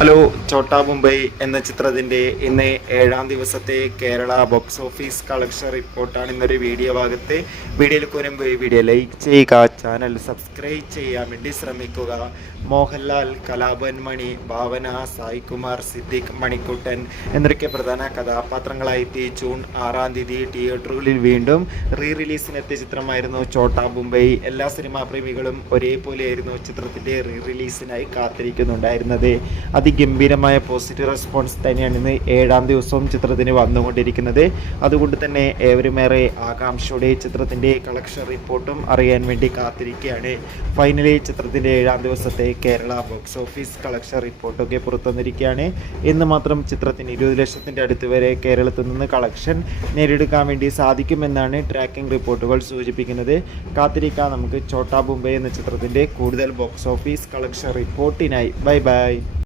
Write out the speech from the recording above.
Hello. ചോട്ടാ മുംബൈ എന്ന ചിത്രത്തിൻ്റെ ഇന്ന് 7-ാം ദിവസത്തെ കേരള ബോക്സ് ഓഫീസ് കളക്ഷൻ റിപ്പോർട്ടാണ് ഇന്നൊരു വീഡിയോ ഭാഗത്ത്. വീഡിയോയിൽ വരുമ്പോൾ ഈ വീഡിയോ ലൈക്ക് ചെയ്യുക, ചാനൽ സബ്സ്ക്രൈബ് ചെയ്യാൻ വേണ്ടി ശ്രമിക്കുക. മോഹൻലാൽ, കലാഭവൻ മണി, ഭാവന, സായികുമാർ, സിദ്ദിഖ്, മണിക്കുട്ടൻ എന്നൊക്കെ പ്രധാന കഥാപാത്രങ്ങളായി ജൂൺ 6-ാം തീയതി തിയേറ്ററുകളിൽ വീണ്ടും റിലീസിനെത്തിയ ചിത്രമായിരുന്നു ചോട്ടാ മുംബൈ. എല്ലാ സിനിമാ പ്രേമികളും ഒരേപോലെയായിരുന്നു ചിത്രത്തിൻ്റെ റിലീസിനായി കാത്തിരിക്കുന്നുണ്ടായിരുന്നത്. അതിഗംഭീരമായ പോസിറ്റീവ് റെസ്പോൺസ് തന്നെയാണ് ഇന്ന് 7-ാം ദിവസവും ചിത്രത്തിന് വന്നുകൊണ്ടിരിക്കുന്നത്. അതുകൊണ്ട് തന്നെ ഏവരുമേറെ ആകാംക്ഷയോടെ ചിത്രത്തിൻ്റെ കളക്ഷൻ റിപ്പോർട്ടും അറിയാൻ വേണ്ടി കാത്തിരിക്കുകയാണ്. ഫൈനലി ചിത്രത്തിൻ്റെ 7-ാം ദിവസത്തെ കേരള ബോക്സ് ഓഫീസ് കളക്ഷൻ റിപ്പോർട്ടൊക്കെ പുറത്തുവന്നിരിക്കുകയാണ്. ഇന്ന് മാത്രം ചിത്രത്തിന് 20 ലക്ഷത്തിൻ്റെ അടുത്ത് വരെ കേരളത്തിൽ നിന്ന് കളക്ഷൻ നേടിയെടുക്കാൻ വേണ്ടി സാധിക്കുമെന്നാണ് ട്രാക്കിംഗ് റിപ്പോർട്ടുകൾ സൂചിപ്പിക്കുന്നത്. കാത്തിരിക്കാം നമുക്ക് ചോട്ടാ മുംബൈ എന്ന ചിത്രത്തിൻ്റെ കൂടുതൽ ബോക്സ് ഓഫീസ് കളക്ഷൻ റിപ്പോർട്ടിനായി. Bye by.